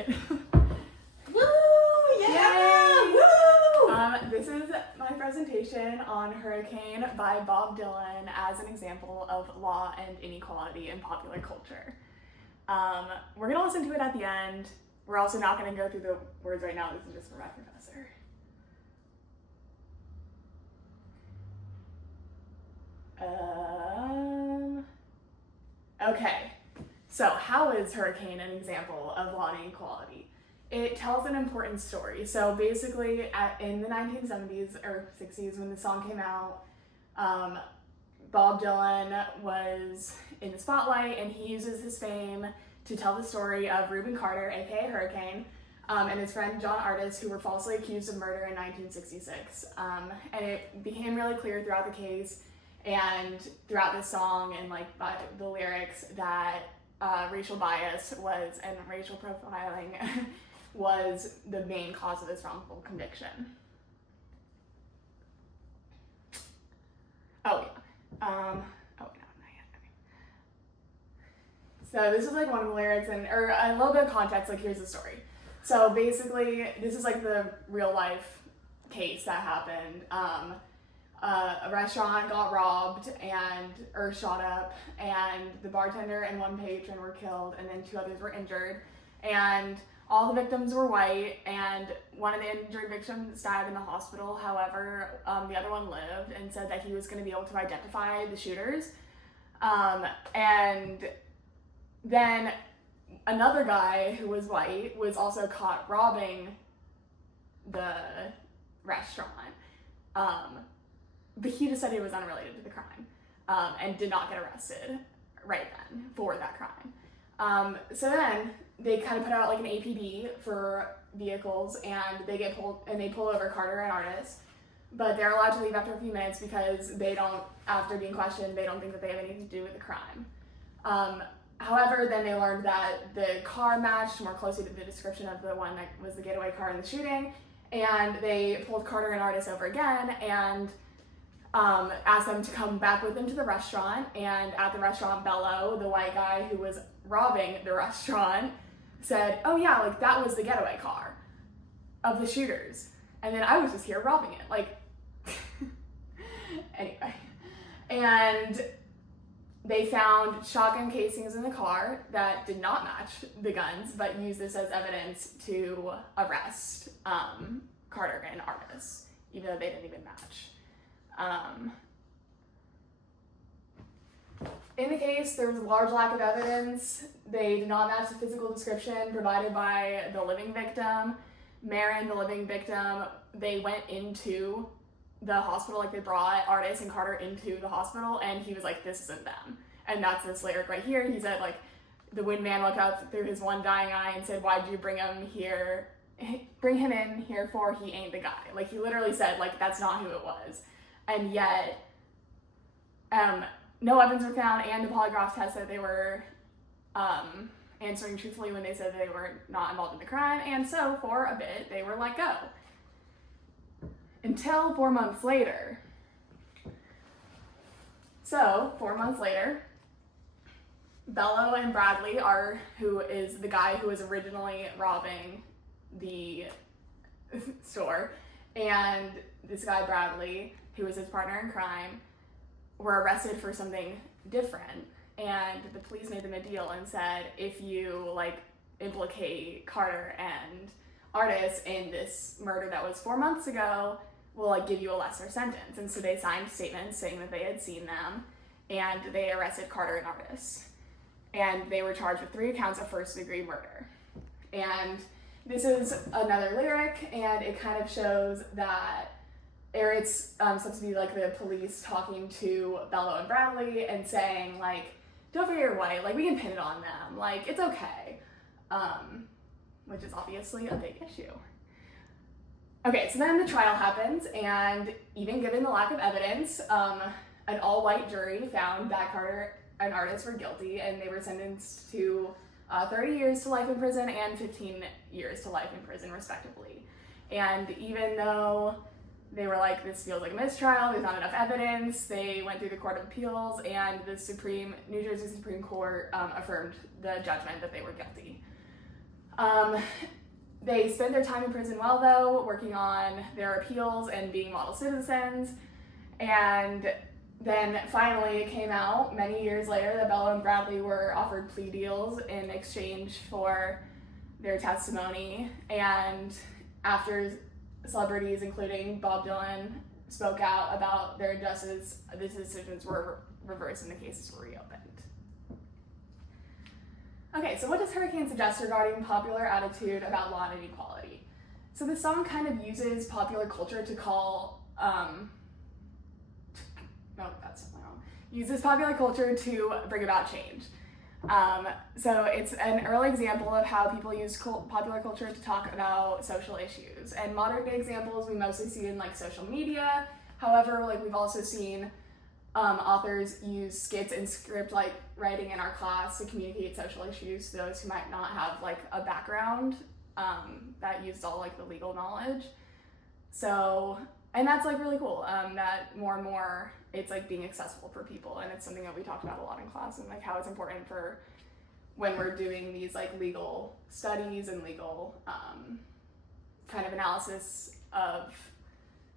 it. Woo! Yeah! Woo! This is my presentation on Hurricane by Bob Dylan as an example of law and inequality in popular culture. We're going to listen to it at the end. We're also not going to go through the words right now. This is just for my professor. Okay, so how is Hurricane an example of law and inequality? It tells an important story. So basically, in the 1970s or 60s, when the song came out, Bob Dylan was in the spotlight, and he uses his fame to tell the story of Reuben Carter, aka Hurricane, and his friend John Artis, who were falsely accused of murder in 1966. And it became really clear throughout the case and throughout the song and like by the lyrics that racial bias and racial profiling was the main cause of this wrongful conviction. Oh yeah. No, not yet. So this is like one of the lyrics, or a little bit of context. Like, here's the story. So basically, this is like the real life case that happened. A restaurant got robbed or shot up, and the bartender and one patron were killed, and then 2 others were injured. And all the victims were white, and one of the injured victims died in the hospital. However, the other one lived and said that he was going to be able to identify the shooters. And then another guy who was white was also caught robbing the restaurant. But he just said he was unrelated to the crime and did not get arrested right then for that crime. So then they kind of put out like an APB for vehicles, and they pull over Carter and Artis, but they're allowed to leave after a few minutes because after being questioned, they don't think that they have anything to do with the crime. However, then they learned that the car matched more closely to the description of the one that was the getaway car in the shooting, and they pulled Carter and Artis over again and asked them to come back with them to the restaurant. And at the restaurant, Bello, the white guy who was robbing the restaurant, said, "Oh yeah, like that was the getaway car of the shooters, and then I was just here robbing it." Like, anyway, and they found shotgun casings in the car that did not match the guns, but used this as evidence to arrest Carter and Artis, even though they didn't even match. In the case, there was a large lack of evidence. They did not match the physical description provided by the living victim. Marin, the living victim, they went into the hospital, like they brought Artis and Carter into the hospital, and he was like, "This isn't them." And that's this lyric right here. He said, like, the wind man looked out through his one dying eye and said, "Why'd you bring him here? Bring him in here for he ain't the guy." Like, he literally said, like, that's not who it was. And yet, no evidence were found, and the polygraph test said they were answering truthfully when they said they were not involved in the crime, and so for a bit they were let go. Until 4 months later. So, 4 months later, Bello and Bradley who is the guy who was originally robbing the store, and this guy Bradley, who was his partner in crime, were arrested for something different. And the police made them a deal and said, if you implicate Carter and Artis in this murder that was 4 months ago, we'll give you a lesser sentence. And so they signed statements saying that they had seen them, and they arrested Carter and Artis. And they were charged with 3 counts of first-degree murder. And this is another lyric, and it kind of shows that, or it's supposed to be the police talking to Bello and Bradley and saying, don't forget you're white, we can pin it on them, it's okay, which is obviously a big issue. Okay, so then the trial happens, and even given the lack of evidence, an all-white jury found that Carter and Artis were guilty, and they were sentenced to 30 years to life in prison and 15 years to life in prison, respectively. And even though they were this feels like a mistrial, there's not enough evidence, they went through the Court of Appeals, and the New Jersey Supreme Court affirmed the judgment that they were guilty. They spent their time in prison well, though, working on their appeals and being model citizens. And then finally it came out many years later that Bello and Bradley were offered plea deals in exchange for their testimony. And after celebrities, including Bob Dylan, spoke out about their injustice, the decisions were reversed and the cases were reopened. Okay, so what does Hurricane suggest regarding popular attitude about law and inequality? So this song kind of uses popular culture to call, uses popular culture to bring about change. So it's an early example of how people use popular culture to talk about social issues. And modern day examples we mostly see in like social media. However, like we've also seen authors use skits and script like writing in our class to communicate social issues to those who might not have like a background that used all like the legal knowledge. So, and that's like really cool that more and more it's like being accessible for people, and it's something that we talked about a lot in class, and like how it's important for when we're doing these like legal studies and legal kind of analysis of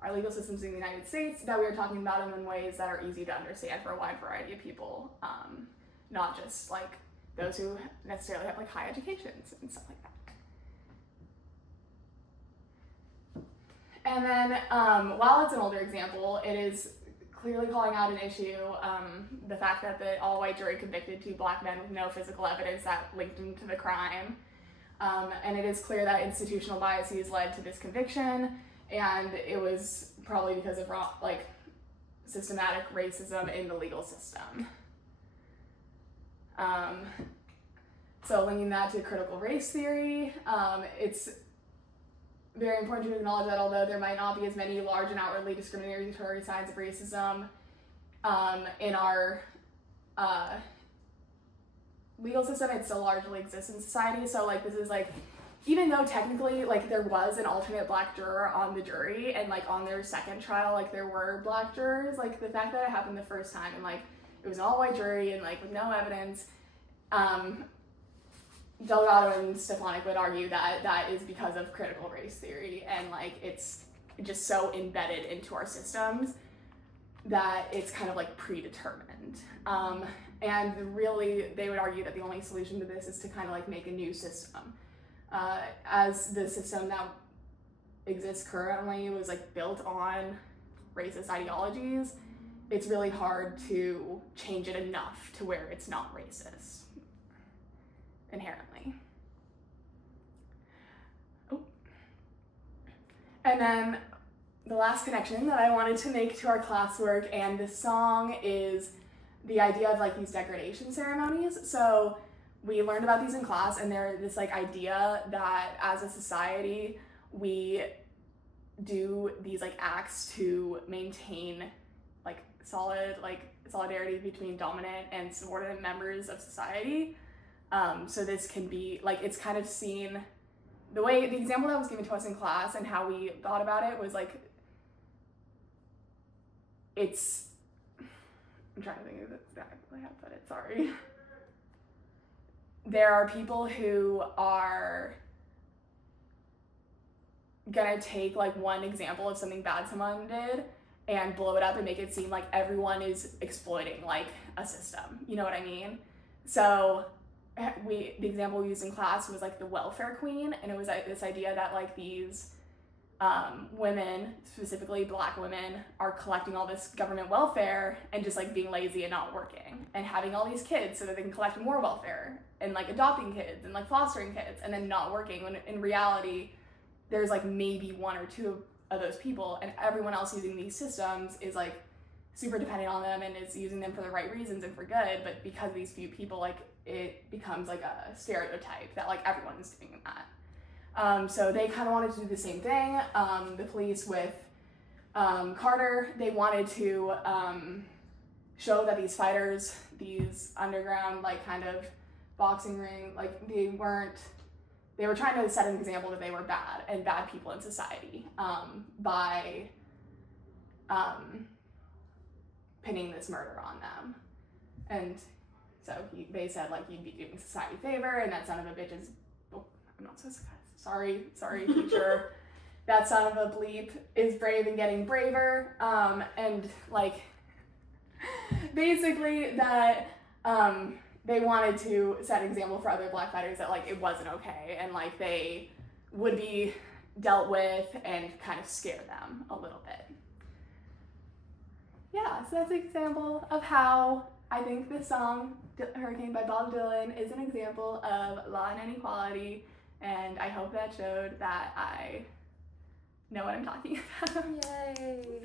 our legal systems in the United States, that we are talking about them in ways that are easy to understand for a wide variety of people, not just like those who necessarily have like high educations and stuff like that. And then while it's an older example, it is clearly calling out an issue, the fact that the all-white jury convicted two black men with no physical evidence that linked them to the crime. And it is clear that institutional biases led to this conviction, and it was probably because of like systematic racism in the legal system. So linking that to critical race theory, it's very important to acknowledge that although there might not be as many large and outwardly discriminatory signs of racism in our legal system, it still largely exists in society. So like this is like, even though technically like there was an alternate black juror on the jury, and like on their second trial like there were black jurors, like the fact that it happened the first time and like it was an all-white jury and like with no evidence, Delgado and Stefanik would argue that that is because of critical race theory, and like it's just so embedded into our systems that it's kind of like predetermined. And really they would argue that the only solution to this is to kind of like make a new system. As the system that exists currently was like built on racist ideologies, it's really hard to change it enough to where it's not racist inherently. Oh. And then the last connection that I wanted to make to our classwork and this song is the idea of like these degradation ceremonies. So we learned about these in class, and they're this like idea that as a society we do these like acts to maintain like solidarity between dominant and subordinate members of society. So this can be like, it's kind of seen, the example that was given to us in class and how we thought about it was like, I'm trying to think of exactly how to put it, sorry. There are people who are gonna take like one example of something bad someone did and blow it up and make it seem like everyone is exploiting like a system, you know what I mean? So the example we used in class was like the welfare queen, and it was like this idea that like these women, specifically black women, are collecting all this government welfare and just like being lazy and not working and having all these kids so that they can collect more welfare, and like adopting kids and like fostering kids and then not working, when in reality there's like maybe one or two of those people, and everyone else using these systems is like super dependent on them and is using them for the right reasons and for good, but because of these few people, like it becomes like a stereotype that like everyone's doing that. So they kind of wanted to do the same thing. The police with Carter, they wanted to show that these fighters, these underground like kind of boxing ring, like they were trying to set an example that they were bad and bad people in society by pinning this murder on them. And so they said like, you'd be doing society a favor, and that son of a bitch is, I'm not supposed to cuss. Sorry, teacher. That son of a bleep is brave and getting braver. And like, basically that they wanted to set an example for other Black fighters that like it wasn't okay and like they would be dealt with and kind of scare them a little bit. Yeah, so that's an example of how I think the song Hurricane by Bob Dylan is an example of law and inequality, and I hope that showed that I know what I'm talking about. Yay.